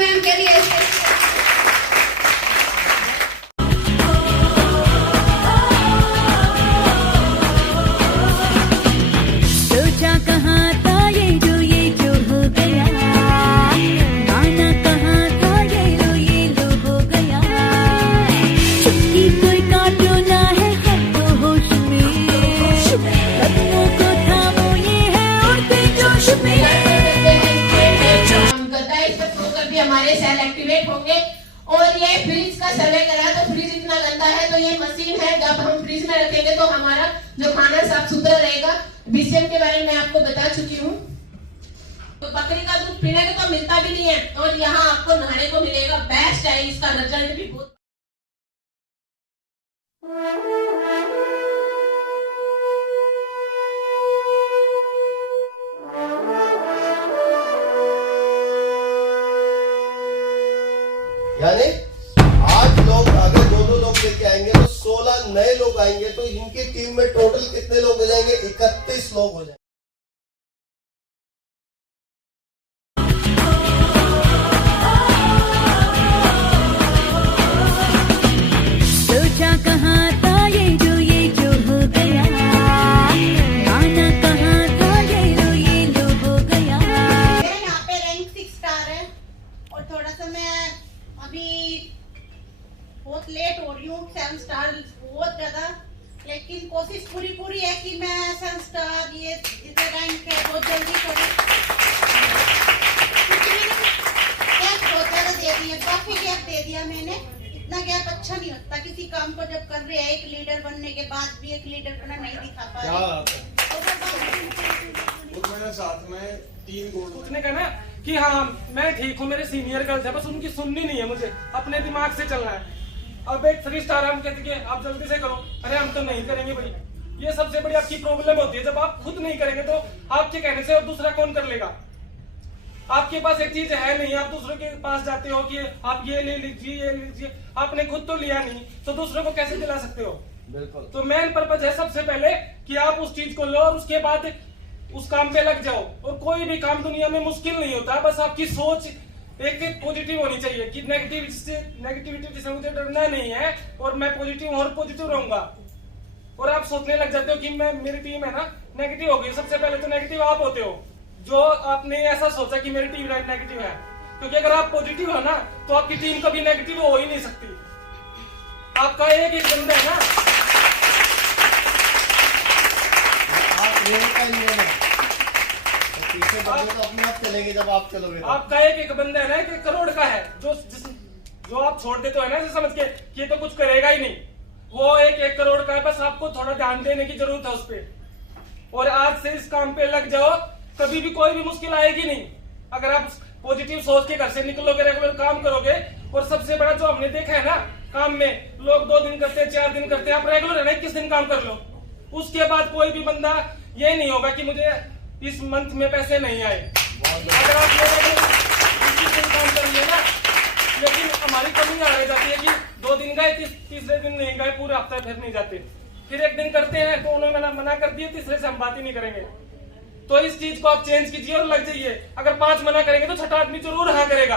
Ma'am के लिए सोचा कहाँ था ये जो हो गया, आना कहाँ था ये लो हो गया। छुट्टी कोई काटो ना है हम तो होश में, कदमों को थामो ये है उड़ते जोश में। हमारे सेल एक्टिवेट होंगे। और ये फ्रिज का सर्वे करा तो फ्रिज इतना गंदा है, तो ये मशीन है, जब हम फ्रिज में रखेंगे तो हमारा जो खाना साफ सुथरा रहेगा। बीसीएम के बारे में आपको बता चुकी हूँ। तो बकरी का दूध पीने को तो मिलता भी नहीं है, और यहाँ आपको नहाने को मिलेगा। बेस्ट है, इसका रिजल्ट भी बहुत। यानी आज लोग अगर दो लोग लेके आएंगे तो 16 नए लोग आएंगे, तो इनकी टीम में टोटल कितने लोग हो जाएंगे? 31 लोग हो जाएंगे। सोचा कहाँ था ये जो हो गया, आना कहाँ था ये लो हो गया। मेरा यहाँ पे रैंक 6 स्टार है, और थोड़ा सा मैं अभी बहुत लेट हो रही हूँ 7 स्टार बहुत ज्यादा, लेकिन कोशिश पूरी है कि मैं 7 स्टार ये जितना रैंक है बहुत जल्दी करूँ। क्योंकि मैंने गैप बहुत ज्यादा दे दिया, काफी गैप दे दिया मैंने। इतना गैप अच्छा नहीं होता किसी काम को जब कर रहे हैं। एक लीडर बनने के बाद भी एक लीडर बना नहीं दिखा पा रहे। मेरे साथ में 3 गोल्ड उसने कहा ना कि हाँ मैं ठीक हूँ, मेरे सीनियर गर्ल्स है, बस उनकी सुननी नहीं है, मुझे अपने दिमाग से चलना है। अब एक 3 स्टार हम कहते हैं आप जल्दी से करो, अरे हम तो नहीं करेंगे भाई। ये सबसे बड़ी आपकी प्रॉब्लम होती है, जब आप खुद नहीं करेंगे तो आपके कहने से और दूसरा कौन कर लेगा। आपके पास एक चीज है नहीं, आप दूसरों के पास जाते हो कि आप ये ले लीजिए ये लीजिए, आपने खुद तो लिया नहीं, तो दूसरों को कैसे दिला सकते हो। बिल्कुल। तो मेन पर्पज है सबसे पहले कि आप उस चीज को लो और उसके बाद उस काम पे लग जाओ। और कोई भी काम दुनिया में मुश्किल नहीं होता, बस आपकी सोच एक पॉजिटिव होनी चाहिए कि नेगेटिविटी से मुझे डरना नहीं है और मैं पॉजिटिव और पॉजिटिव रहूंगा। और आप सोचने लग जाते हो कि मैं मेरी टीम है ना नेगेटिव हो गई। सबसे पहले तो नेगेटिव आप होते हो जो आपने ऐसा सोचा कि मेरी टीम नेगेटिव है, क्योंकि अगर आप पॉजिटिव हो ना तो आपकी टीम कभी नेगेटिव हो ही नहीं सकती। आपका एक बंदा है ना, पीछे तो अपने आप चलेंगे जब आप चलोगे। आपका एक बंदा है ना 1 करोड़ का है, जो आप छोड़ देते हो ना समझ के कि ये तो कुछ करेगा ही नहीं, वो 1 करोड़ का है। बस आपको थोड़ा ध्यान देने की जरूरत है उस पर। और आज से इस काम पे लग जाओ, कभी भी कोई भी मुश्किल आएगी नहीं। अगर आप पॉजिटिव सोच के घर से निकलोगे, रेगुलर काम करोगे। और सबसे बड़ा जो हमने देखा है ना काम में, लोग 2 दिन करते हैं 4 दिन करते हैं, आप रेगुलर है ना 21 दिन काम कर लो। उसके बाद कोई भी बंदा ये नहीं होगा कि मुझे इस मंथ में पैसे नहीं आए। अगर आप काम करिए ना, लेकिन हमारी कमी आ जाती है कि 2 दिन गए, तीसरे दिन नहीं गए, पूरे हफ्ते फिर नहीं जाते। फिर 1 दिन करते हैं तो उन्होंने मना कर दिया, तीसरे से हम बात ही नहीं करेंगे। तो इस चीज को आप चेंज कीजिए और लग जाइए। अगर 5 मना करेंगे तो 6ठा आदमी जरूर हाँ करेगा।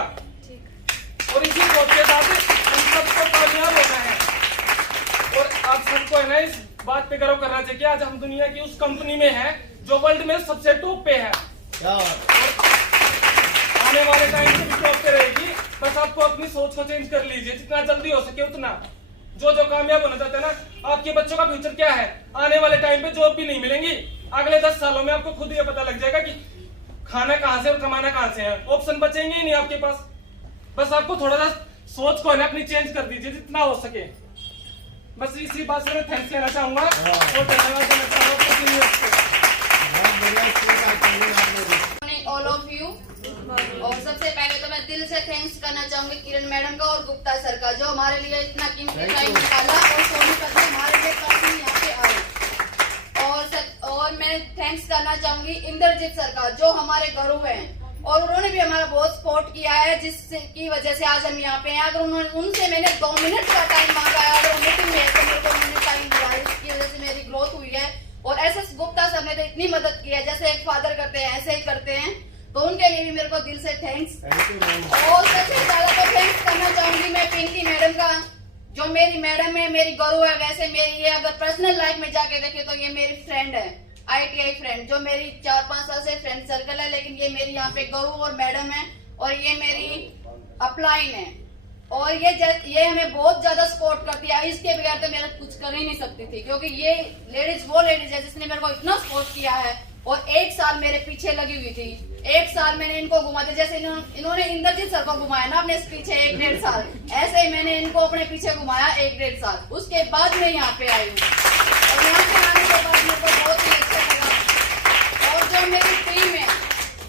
और इसी सोच के साथ हम सबको कामयाब होना है। और आप सबको है ना इस बात पे गर्व करना चाहिए कि आज हम दुनिया की उस कंपनी में है जो वर्ल्ड में सबसे टॉप पे है। आने वाले टाइम से भी टॉप पे रहेगी। बस आपको अपनी सोच को चेंज कर लीजिए, जितना जल्दी हो सके उतना। जो कामयाब होना चाहते हैं ना, आपके बच्चों का फ्यूचर क्या है, आने वाले टाइम पे जॉब भी नहीं मिलेंगी। अगले 10 सालों में आपको खुद ये पता लग जाएगा कि खाना कहाँ से और कमाना कहाँ से है। ऑप्शन बचेंगे ही नहीं आपके पास। बस आपको थोड़ा सा सोच को है ना अपनी चेंज कर दीजिए जितना हो सके। बस इसी बात से मैं थैंक्स कहना चाहूंगा और धन्यवाद देना चाहूंगा ऑल ऑफ यू। और सबसे पहले तो मैं दिल से थैंक्स करना चाहूंगी किरण मैडम का और गुप्ता सर का, जो हमारे लिए इतना कीमती टाइम निकाला और सोनीपत में हमारे लिए काफी यहाँ पे आए। और मैं थैंक्स करना चाहूंगी इंद्रजीत सर का, जो हमारे घरों में हैं और उन्होंने भी हमारा बहुत सपोर्ट किया है, जिसकी वजह से आज हम यहाँ पे हैं। अगर उनसे मैंने 2 मिनट का टाइम मांगा है और मीटिंग में तो मेरे को उन्होंने टाइम दिया है, इसकी वजह से मेरी ग्रोथ हुई है। और एसएस गुप्ता सर ने तो इतनी मदद की है, जैसे एक फादर करते हैं ऐसे ही करते हैं। तो उनके लिए भी मेरे को दिल से थैंक्स। Thank you ma'am. और सबसे ज्यादा तो थैंक्स करना चाहूंगी मैं पिंकी मैडम का, जो मेरी मैडम है, मेरी गुरु है। वैसे मेरी ये अगर पर्सनल लाइफ में जाके देखे तो ये मेरी फ्रेंड है, ITI फ्रेंड, जो मेरी 4-5 साल से फ्रेंड सर्कल है, लेकिन ये मेरी यहाँ पे गुरु और मैडम है और ये मेरी अपलाइन है। और ये हमें बहुत ज्यादा सपोर्ट करती है। इसके बगैर तो मेरा कुछ कर ही नहीं सकती थी, क्योंकि ये लेडीज वो लेडीज है जिसने मेरे को इतना सपोर्ट किया है और 1 साल मेरे पीछे लगी हुई थी। 1 साल मैंने इनको घुमा दिया, जैसे इन्होंने इंद्रजीत सर को घुमाया ना अपने पीछे 1-1.5 साल, ऐसे ही मैंने इनको अपने पीछे घुमाया 1-1.5 साल। उसके बाद मैं यहाँ पे आई हूँ और यहाँ पे आने के बाद मेरे को बहुत ही अच्छा लगा। और जो मेरी टीम है,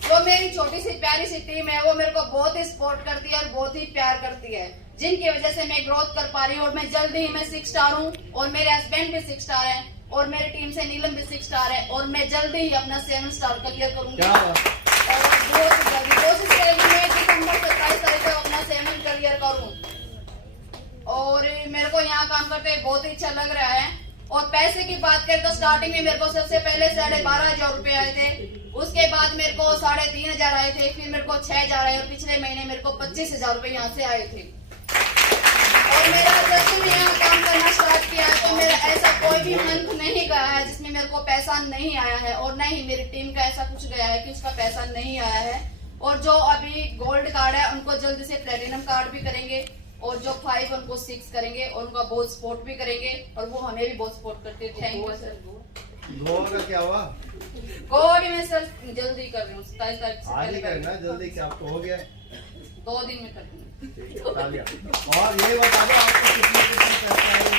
जो मेरी छोटी सी प्यारी सी टीम है, वो मेरे को बहुत ही सपोर्ट करती है और बहुत ही प्यार करती है, जिनकी वजह से मैं ग्रोथ कर पा रही हूँ। और मैं जल्दी ही मैं 6 स्टार हूँ और मेरे हस्बैंड भी 6 स्टार है और मेरी टीम से नीलम भी 6 स्टार है और मैं जल्दी ही अपना 7 स्टार क्लियर करूंगी। क्या बात। और बहुत जल्दी कोशिश करेंगे मैं दिसंबर 27 तारीख को अपना 7 क्लियर करूं। और मेरे को यहाँ काम करते बहुत ही अच्छा लग रहा है। और पैसे की बात करें तो स्टार्टिंग में मेरे को सबसे पहले 12,500 रुपए आए थे, उसके बाद मेरे को 3,500 आए थे, फिर मेरे को 6,000 आए और पिछले महीने मेरे को 25,000 रुपए यहाँ से आए थे। और मेरा जब से मैं यहाँ काम करना स्टार्ट किया है तो मेरा ऐसा कोई भी मंथ नहीं गया है जिसमें मेरे को पैसा नहीं आया है, और न ही मेरी टीम का ऐसा कुछ गया है कि उसका पैसा नहीं आया है। और जो अभी गोल्ड कार्ड है उनको जल्दी से प्लेटिनम कार्ड भी करेंगे और जो 5 उनको 6 करेंगे और उनका बहुत सपोर्ट भी करेंगे और वो हमें भी बहुत सपोर्ट करते हैं। Thank you sir. गोवा का क्या हुआ? गोवा भी मैं सर जल्दी कर रही हूँ, 27 तारीख से आज ही करना जल्दी, क्या आपको हो गया? 2 दिन में कर दूंगी। तालियां। और ये बता दो आपको कितने पैसे आए हैं?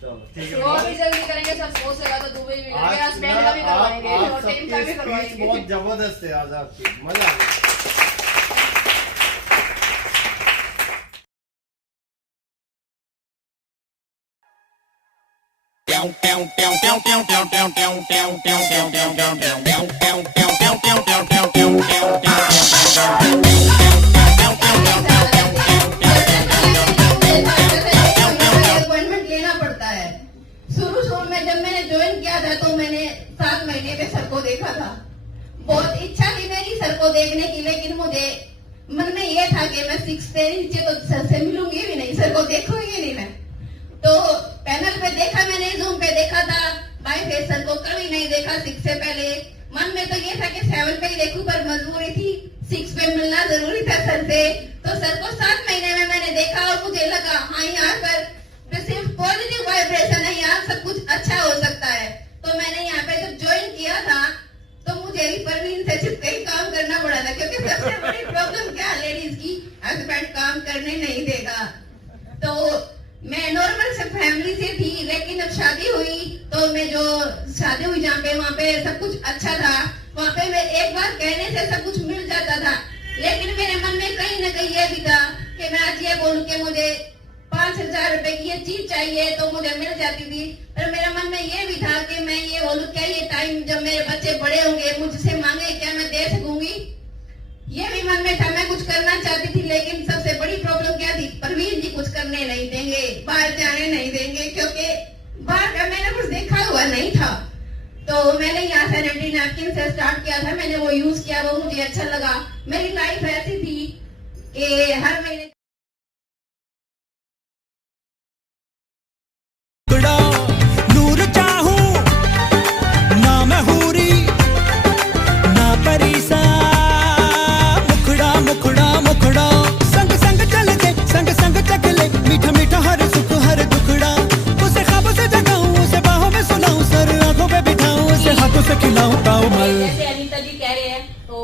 चलो ठीक है। वो भी जल्दी करेंगे सर, 100 से ज्यादा दुबई भी करेंगे, हस्बैंड का भी करवाएंगे और टीम का भी करवाएंगे। बहुत जबरदस्त है आज आपकी, मजा आ गया। अपॉइंटमेंट लेना पड़ता है। शुरू में जब मैंने ज्वाइन किया था तो मैंने 7 महीने में सर को देखा था। बहुत इच्छा थी मेरी सर को देखने की, लेकिन मुझे मन में ये था कि मैं 6 से नीचे तो सर से मिलूंगी भी नहीं, सर को देखूंगी नहीं मैं। तो पैनल पे देखा मैंने, जूम पे देखा था, बाय फेस सर को कभी नहीं देखा 6 से पहले। मन में तो ये था कि 7 पे ही देखूं, पर मजबूरी थी, 6 पे मिलना जरूरी था सर से। तो सर को 7 महीने में मैंने देखा और मुझे लगा हाँ यहाँ पर सिर्फ पॉजिटिव वाइब्रेशन है, यहाँ सब कुछ अच्छा हो सकता है। तो मैंने यहाँ पे जब ज्वाइन किया था तो मुझे भी परवीन से चिपके ही काम करना पड़ा था, क्योंकि सबसे बड़ी प्रॉब्लम क्या लेडीज की, हस्बैंड काम करने नहीं देगा। तो मैं नॉर्मल से फैमिली से थी, लेकिन जब शादी हुई तो मैं जो शादी हुई जहाँ पे, वहाँ पे सब कुछ अच्छा था। वहाँ पे मैं एक बार कहने से सब कुछ मिल जाता था, लेकिन मेरे मन में कहीं ना कहीं ये भी था कि मैं आज ये बोलूं कि मुझे 5,000 रुपए की ये चीज चाहिए तो मुझे मिल जाती थी। पर मेरे मन में ये भी था कि मैं ये बोलूं क्या ये टाइम जब मेरे बच्चे बड़े होंगे मुझसे मांगे क्या मैं दे सकूंगी, ये भी मन में था। मैं कुछ करना चाहती थी, लेकिन सबसे बड़ी प्रॉब्लम क्या थी, परवीन जी कुछ करने नहीं देंगे, बाहर जाने नहीं देंगे, क्योंकि बाहर का मैंने कुछ देखा हुआ नहीं था। तो मैंने यहाँ सैनिटरी नैपकिन से स्टार्ट किया था, मैंने वो यूज किया, वो मुझे अच्छा लगा। मेरी लाइफ ऐसी थी कि हर महीने नूर चाहूं ना मैं हूरी ना परीसा, मुखड़ा मुखड़ा मुखड़ा संग संग चल दे, संग संग चकले, मीठा मीठा हर सुख हर दुखड़ा। उसे ख्वाबों से जगाऊं, उसे बाहों में सुनाऊं, सर आंखों पे बिठाऊं, उसे हाथों से खिलाऊं ताउमल। जैसे अनीता जी कह रहे हैं तो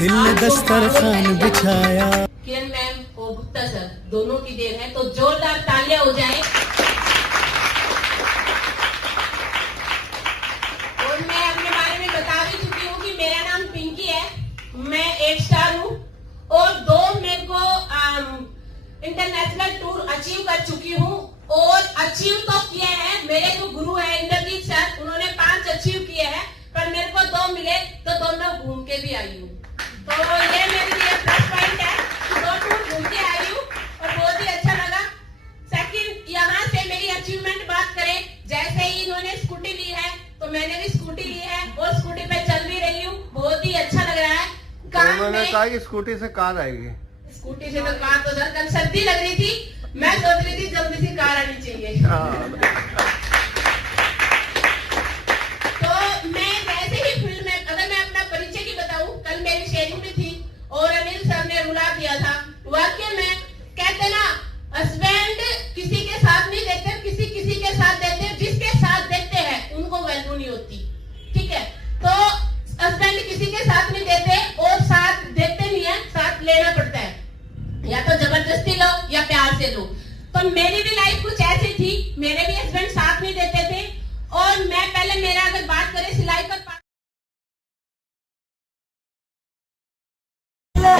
दिल ने दस्तरखान बिछाया। किरण मैम और गुप्ता सर दोनों की देर है, तो जोरदार तालियां हो जाए। और मैं अपने बारे में बता भी चुकी हूँ कि मेरा नाम पिंकी है, मैं 8 स्टार हूँ और 2 मेरे को इंटरनेशनल टूर अचीव कर चुकी हूँ। और अचीव तो किए हैं, मेरे जो गुरु है इंद्रजीत सर, उन्होंने 5 अचीव किए हैं, पर मेरे को 2 मिले तो दोनों घूम के भी आई हूँ। तो ये मेरे लिए प्लस पॉइंट है, 2 टूर घूम के आई हूँ और बहुत ही अच्छा लगा। सेकंड, यहाँ से मेरी अचीवमेंट बात करें, जैसे ही इन्होंने स्कूटी ली है तो मैंने भी स्कूटी ली है और स्कूटी पे चल भी उन्होंने में कहा कि स्कूटी से कार आएगी। स्कूटी से तो कार तो सर कल सर्दी लग रही थी, मैं सोच रही थी जल्दी सी कार आनी चाहिए। हाँ। तो मैं वैसे ही फील्ड में, अगर मैं अपना परिचय की बताऊं, कल मेरी शेयरिंग में थी और अनिल सर ने रुला दिया था। वाकई में कहते ना, हस्बैंड किसी के साथ नहीं देते, किसी किसी के साथ देते हैं। जिसके साथ देते हैं उनको वैल्यू नहीं होती, ठीक है। तो हस्बैंड किसी के साथ नहीं देते और साथ देते नहीं है, साथ लेना पड़ता है, या तो जबरदस्ती लो या प्यार से लो। तो मेरी भी लाइफ कुछ ऐसी थी, मेरे भी हस्बैंड साथ नहीं देते थे। और मैं पहले, मेरा अगर बात करें सिलाई का,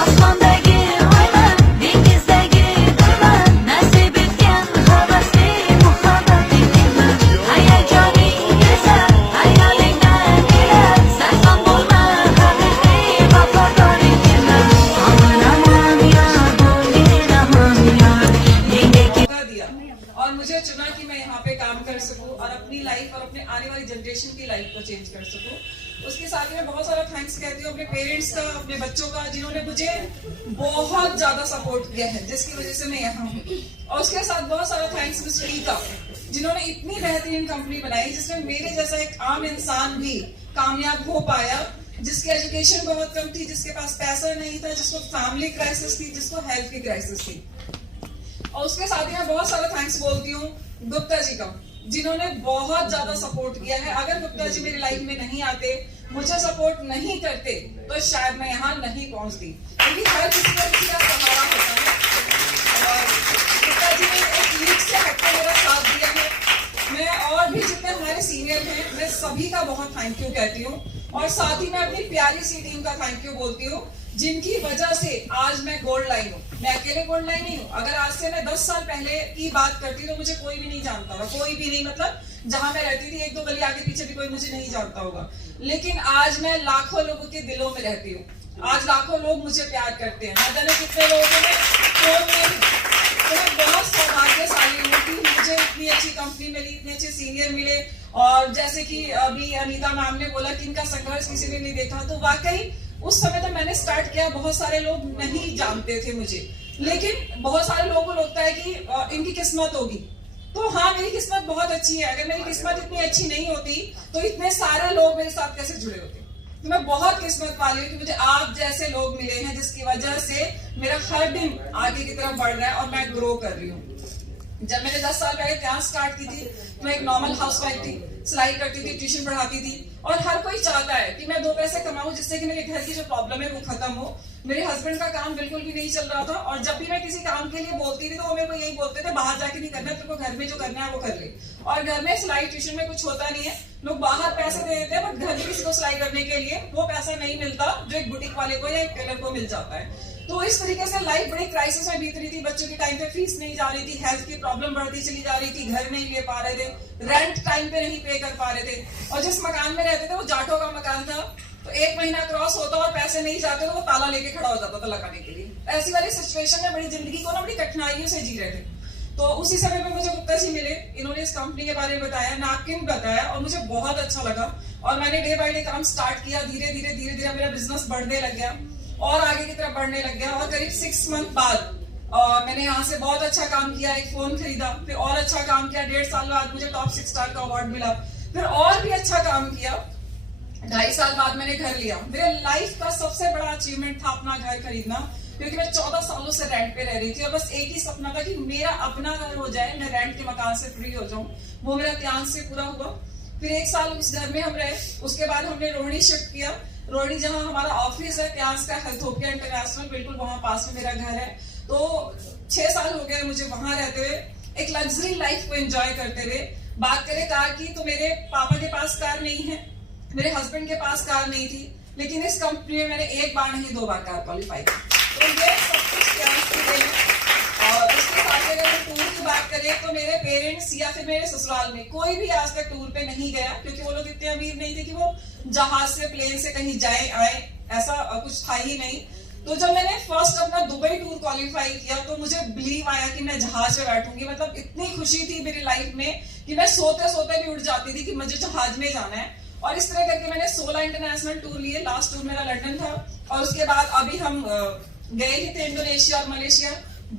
Osmondagi oyman, dengizdagi darman, nasib etgan havasli muhabbatli dilman. Hayajoning yasar, hayolingdan kelar, sarson bo'lma haqiqiy vafodor ekanman. Aman aman yar bo'lgin aman yar, dengdagi मौका दिया और मुझे चुना कि मैं यहाँ पे काम कर सकूं और अपनी लाइफ और अपने आने वाली जनरेशन की लाइफ को चेंज कर सकूं। उसके साथ ही मैं बहुत सारा थैंक्स कहती हूँ अपने पेरेंट्स का, अपने बच्चों का, जिन्होंने मुझे बहुत ज्यादा सपोर्ट किया है, जिसकी वजह से मैं यहाँ हूँ। और उसके साथ बहुत सारा थैंक्स मिस्टर ई का, जिन्होंने इतनी बेहतरीन कंपनी बनाई जिसमें मेरे जैसा एक आम इंसान भी कामयाब हो पाया, जिसकी एजुकेशन बहुत कम थी, जिसके पास पैसा नहीं था, जिसको फैमिली क्राइसिस थी, जिसको हेल्थ की क्राइसिस थी। और उसके साथ ही मैं बहुत सारा थैंक्स बोलती हूँ गुप्ता जी का, जिन्होंने बहुत ज्यादा सपोर्ट किया है। अगर गुप्ता जी मेरी लाइफ में नहीं आते, मुझे सपोर्ट नहीं करते, तो शायद मैं यहाँ नहीं पहुंचती, क्योंकि हर किसी का किसी का सहारा होता है। और गुप्ता जी ने एक लीग से हटकर मेरा साथ दिया है। मैं और भी जितने हमारे सीनियर हैं, मैं सभी का बहुत थैंक यू कहती हूँ। और साथ ही मैं अपनी प्यारी सी टीम का थैंक यू बोलती हूँ, जिनकी वजह से आज मैं गोल्ड लाइन हूँ। मैं अकेले गोल्ड लाइन नहीं हूँ। अगर आज से मैं 10 साल पहले की बात करती तो मुझे कोई भी नहीं जानता था, कोई भी नहीं, मतलब जहां मैं रहती थी 1-2 गली आगे पीछे भी कोई मुझे नहीं जानता होगा। लेकिन आज मैं लाखों लोगों के दिलों में रहती हूँ। आज लाखों लोग मुझे प्यार करते हैं, न जाने कितने लोगों ने फोन में। तो मैं बहुत सौभाग्यशाली हूँ कि मुझे इतनी अच्छी कंपनी मिली, इतने अच्छे सीनियर मिले। और जैसे कि अभी अनीता मैम ने बोला कि इनका संघर्ष किसी ने नहीं देखा, तो वाकई उस समय तो मैंने स्टार्ट किया, बहुत सारे लोग नहीं जानते थे मुझे, लेकिन बहुत सारे लोगों को लगता है कि इनकी किस्मत होगी। तो हाँ, मेरी किस्मत बहुत अच्छी है। अगर मेरी किस्मत इतनी अच्छी नहीं होती तो इतने सारे लोग मेरे साथ कैसे जुड़े होते। तो मैं बहुत किस्मत वाली हूँ कि मुझे आप जैसे लोग मिले हैं, जिसकी वजह से मेरा हर दिन आगे की तरफ बढ़ रहा है और मैं ग्रो कर रही हूँ। जब मैंने 10 साल पहले क्लास स्टार्ट की थी, मैं एक नॉर्मल हाउसवाइफ थी, सिलाई करती थी, ट्यूशन पढ़ाती थी। और हर कोई चाहता है कि मैं 2 पैसे कमाऊं, जिससे कि मेरे घर की जो प्रॉब्लम है वो खत्म हो। मेरे हस्बैंड का काम बिल्कुल भी नहीं चल रहा था, और जब भी मैं किसी काम के लिए बोलती थी तो वो मेरे को यही बोलते थे, बाहर जाके नहीं करना, तेरे को घर में जो करना है वो कर ले। और घर में सिलाई ट्यूशन में कुछ होता नहीं है, लोग बाहर पैसे दे देते हैं, बट घर में किसी को सिलाई करने के लिए वो पैसा नहीं मिलता जो एक बुटीक वाले को या एक टेलर को मिल जाता है। तो इस तरीके से लाइफ बड़ी क्राइसिस में बीत रही थी। बच्चों की टाइम पे फीस नहीं जा रही थी, हेल्थ की प्रॉब्लम बढ़ती चली जा रही थी, घर नहीं ले पा रहे थे, रेंट टाइम पे नहीं पे कर पा रहे थे। और जिस मकान में रहते थे वो जाटों का मकान था, तो 1 महीना क्रॉस होता और पैसे नहीं जाते तो वो ताला लेके खड़ा हो जाता था लगाने के लिए। ऐसी वाली सिचुएशन में बड़ी जिंदगी को ना बड़ी कठिनाइयों से जी रहे थे। तो उसी समय में मुझे गुप्ता जी मिले, इन्होंने इस कंपनी के बारे में बताया, नैपकिन बताया, और मुझे बहुत अच्छा लगा। और मैंने डे बाय डे काम स्टार्ट किया, धीरे धीरे मेरा बिजनेस बढ़ने लग गया और आगे की तरफ बढ़ने लग गया। और करीब 6 मंथ बाद मैंने यहाँ से बहुत अच्छा काम किया, एक फोन खरीदा, फिर और अच्छा काम किया। 1.5 साल बाद मुझे टॉप 6 स्टार का अवार्ड मिला, फिर और भी अच्छा काम किया। 2.5 साल बाद मैंने घर लिया। मेरे लाइफ का सबसे बड़ा अचीवमेंट था अपना घर खरीदना, क्योंकि मैं 14 सालों से रेंट पे रह रही थी और बस एक ही सपना था कि मेरा अपना घर हो जाए, मैं रेंट के मकान से फ्री हो जाऊं। वो मेरा ध्यान से पूरा हुआ। फिर 1 साल उस घर में हम रहे। उसके बाद हमने रोहिणी शिफ्ट किया। रोहिणी जहां हमारा ऑफिस है, त्यास का हेल्थोपिया इंटरनेशनल, बिल्कुल वहां पास में मेरा घर है। तो 6 साल हो गए मुझे वहां रहते हुए, एक लग्जरी लाइफ को एंजॉय करते हुए। बात करें कार की, तो मेरे पापा के पास कार नहीं है, मेरे हस्बैंड के पास कार नहीं थी, लेकिन इस कंपनी में मैंने 1 बार नहीं 2 बार कार क्वालिफाई की। तो ये सब कुछ त्यास की देन है। और उसके साथ अगर मैं टूर की बात करें, तो मेरे पेरेंट्स या फिर मेरे ससुराल में कोई भी आज तक टूर पे नहीं गया, क्योंकि वो लोग इतने अमीर नहीं थे कि वो जहाज से, प्लेन से कहीं जाए आए, ऐसा कुछ था ही नहीं। तो जब मैंने फर्स्ट अपना दुबई टूर क्वालिफाई किया तो मुझे बिलीव आया कि मैं जहाज में बैठूंगी। मतलब इतनी खुशी थी मेरी लाइफ में कि मैं सोते सोते भी उठ जाती थी कि मुझे जहाज में जाना है। और इस तरह करके मैंने 16 इंटरनेशनल टूर लिए। लास्ट टूर मेरा लंदन था और उसके बाद अभी हम गए ही थे इंडोनेशिया और मलेशिया।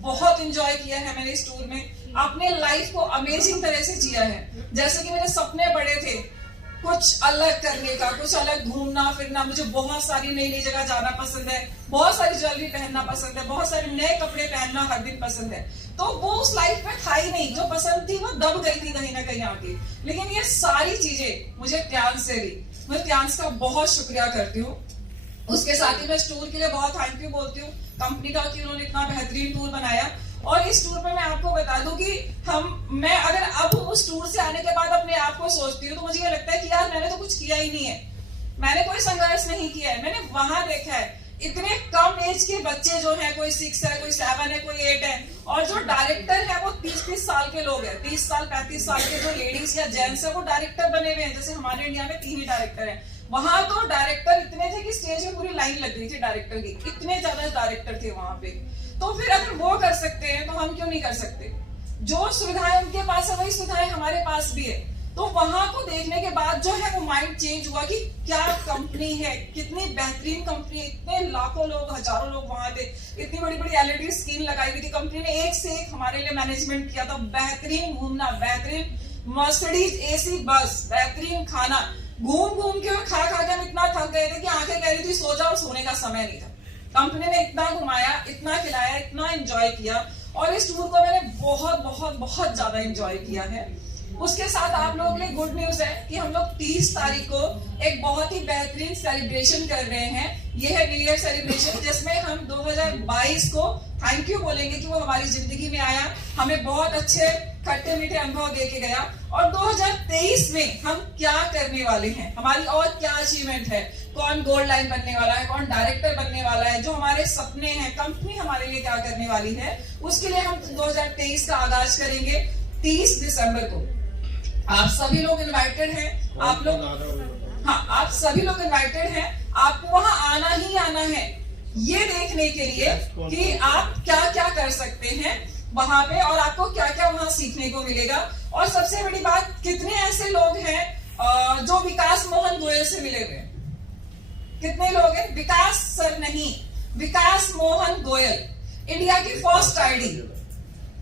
बहुत इंजॉय किया है मैंने इस टूर में, अपने लाइफ को अमेजिंग तरह से जिया है। जैसे कि मेरे सपने बड़े थे कुछ अलग करने का, कुछ अलग घूमना फिरना। मुझे बहुत सारी नई नई जगह जाना पसंद है, बहुत सारी ज्वेलरी पहनना पसंद है, बहुत सारे नए कपड़े पहनना हर दिन पसंद है। तो वो उस लाइफ में था ही नहीं, जो पसंद थी वो दब गई थी कहीं ना कहीं आके। लेकिन ये सारी चीजें मुझे प्यांस से ली। मैं प्यांस का बहुत शुक्रिया करती हूँ। उसके साथ ही मैं इस टूर के लिए बहुत थैंक यू बोलती हूँ कंपनी का कि उन्होंने इतना बेहतरीन टूर बनाया। और इस टूर पे मैं आपको बता दूं कि मैं अगर अब उस टूर से आने के बाद अपने आप को सोचती हूँ तो मुझे ये लगता है कि यार मैंने तो कुछ किया ही नहीं है, मैंने कोई संघर्ष नहीं किया है। मैंने वहां देखा है इतने कम एज के बच्चे जो हैं, कोई 6 है, कोई 7 है, कोई 8 है, और जो डायरेक्टर है वो 30-30 साल के लोग हैं। 30 साल 35 साल के जो लेडीज या जेंट्स है वो डायरेक्टर बने हुए हैं। जैसे हमारे इंडिया में 3 ही डायरेक्टर हैं, वहां तो डायरेक्टर इतने थे कि स्टेज में पूरी लाइन लग गई थी डायरेक्टर की, इतने ज्यादा डायरेक्टर थे वहां पे। तो फिर अगर वो कर सकते हैं तो हम क्यों नहीं कर सकते? जो सुविधाएं उनके पास है वही सुविधाएं हमारे पास भी है। तो वहां को देखने के बाद जो है वो माइंड चेंज हुआ कि क्या कंपनी है, कितनी बेहतरीन कंपनी है। इतने लाखों लोग, हजारों लोग वहां थे, इतनी बड़ी बड़ी LED स्क्रीन लगाई हुई थी। कंपनी ने एक से एक हमारे लिए मैनेजमेंट किया था। बेहतरीन घूमना, बेहतरीन मर्सिडीज AC बस, बेहतरीन खाना, घूम घूम के और खा खा के हम इतना थक गए थे कि आंखें कह रही थी सो जाओ, सोने का समय नहीं था। कंपनी ने इतना घुमाया, इतना खिलाया, इतना एंजॉय किया और इस टूर को मैंने बहुत बहुत बहुत ज्यादा एंजॉय किया है। उसके साथ आप लोगों के लिए गुड न्यूज है कि हम लोग 30 तारीख को एक बहुत ही बेहतरीन सेलिब्रेशन कर रहे हैं। ये है न्यू ईयर सेलिब्रेशन, जिसमें हम 2022 को थैंक यू बोलेंगे कि वो हमारी जिंदगी में आया, हमें बहुत अच्छे खट्टे मीठे अनुभव दे के गया। और 2023 में हम क्या करने वाले हैं, हमारी और क्या अचीवमेंट है, कौन गोल्ड लाइन बनने वाला है, कौन डायरेक्टर बनने वाला है, जो हमारे सपने हैं, कंपनी हमारे लिए क्या करने वाली है, उसके लिए हम 2023 का आगाज करेंगे 30 दिसंबर को। आप सभी लोग इनवाइटेड हैं, आप लोग, हाँ, आप सभी लोग इनवाइटेड हैं। आपको वहां आना ही आना है ये देखने के लिए कि आप क्या क्या कर सकते हैं वहां पे और आपको क्या क्या वहां सीखने को मिलेगा। और सबसे बड़ी बात, कितने ऐसे लोग हैं जो विकास मोहन गोयल से मिले हुए? कितने लोग हैं? विकास सर नहीं, विकास मोहन गोयल, इंडिया की फर्स्ट आईडी।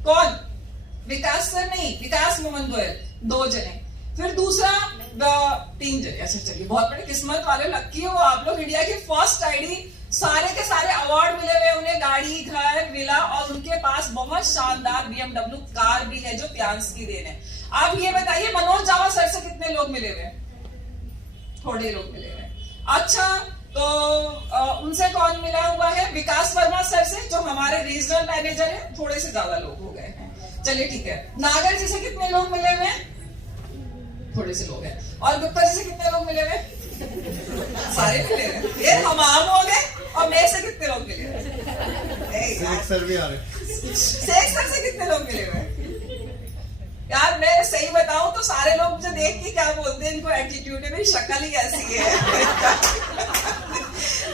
कौन? विकास सर नहीं, विकास मोहन गोयल, 2 जने। फिर दूसरा 3 जने। अच्छा चलिए, बहुत बड़ी किस्मत वाले, लक्की हो आप लोग। इंडिया की फर्स्ट आईडी, सारे के सारे अवार्ड मिले हुए उन्हें, गाड़ी, घर, विला, और उनके पास बहुत शानदार BMW कार भी है जो प्यांस की देन है। आप ये बताइए मनोज जावा सर से कितने लोग मिले हुए? थोड़े लोग मिले हुए। अच्छा, तो उनसे कौन मिला हुआ है? विकास वर्मा सर से, जो हमारे रीजनल मैनेजर है। थोड़े से ज्यादा लोग हो गए हैं, चलिए ठीक है। नागर जी से कितने लोग मिले हुए हैं? थोड़े से लोग हैं। और गुप्ता जी से कितने लोग मिले हुए? सारे मिले हुए। ये तमाम हो गए। और मैं से कितने लोग मिले हुए? शेख सर भी आ रहे। शेख सर से कितने लोग मिले हुए? यार मैं सही बताऊं तो सारे लोग मुझे देख के क्या बोलते हैं, इनको एटीट्यूड है, मेरी शक्ल ही ऐसी है।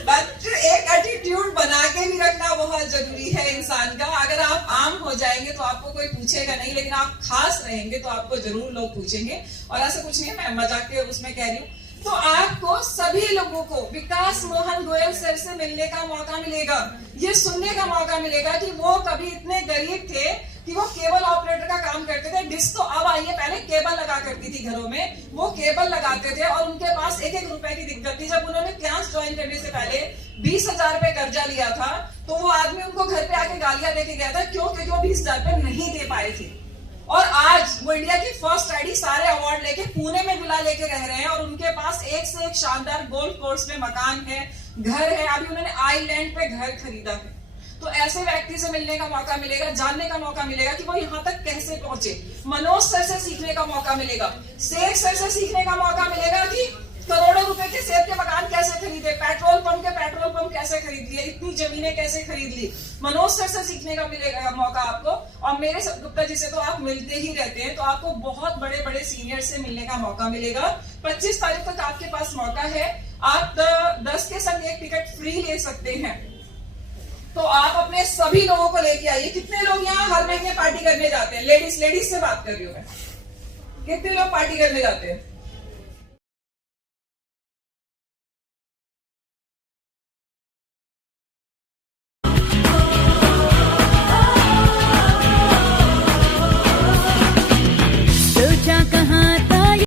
बट एक एटीट्यूड बना के भी रखना बहुत जरूरी है इंसान का। अगर आप आम हो जाएंगे तो आपको कोई पूछेगा नहीं, लेकिन आप खास रहेंगे तो आपको जरूर लोग पूछेंगे। और ऐसा कुछ नहीं है, मैं मजाक के उसमें कह रही हूँ। तो आपको सभी लोगों को विकास मोहन गोयल सर से मिलने का मौका मिलेगा, ये सुनने का मौका मिलेगा कि वो कभी इतने गरीब थे कि वो केबल ऑपरेटर का काम करते थे। डिश तो अब आई है, पहले केबल लगा करती थी घरों में, वो केबल लगाते थे और उनके पास 1-1 रुपए की दिक्कत थी। जब उन्होंने प्यांस ज्वाइन करने से पहले 20,000 रुपए कर्जा लिया था तो वो आदमी उनको घर पे आके गालियां देके गया था, क्यों? क्योंकि वो 20,000 रुपए नहीं दे पाए थे। और आज वो इंडिया की फर्स्ट आईडी, सारे अवार्ड लेके पुणे में विला लेके रह रहे हैं और उनके पास एक से एक शानदार गोल्फ कोर्स में मकान है, घर है। अभी उन्होंने आइलैंड पे घर खरीदा है। तो ऐसे व्यक्ति से मिलने का मौका मिलेगा, जानने का मौका मिलेगा कि वो यहाँ तक कैसे पहुंचे। मनोज सर से सीखने का मौका मिलेगा, शेख सर से सीखने का मौका मिलेगा कि करोड़ों रुपए के सेब के मकान कैसे खरीदे, पेट्रोल पंप कैसे खरीद लिए, इतनी जमीनें कैसे खरीद ली। मनोज सर से सीखने का मिलेगा मौका आपको। और मेरे गुप्ता जी से तो आप मिलते ही रहते हैं, तो आपको बहुत बड़े बड़े सीनियर से मिलने का मौका मिलेगा। 25 तारीख तक आपके पास मौका है, आप 10 के संग एक टिकट फ्री ले सकते हैं। तो आप अपने सभी लोगों को लेके आइए। कितने लोग यहाँ हर महीने पार्टी करने जाते हैं? लेडीज से बात कर रही हूँ मैं। कितने लोग पार्टी करने जाते हैं?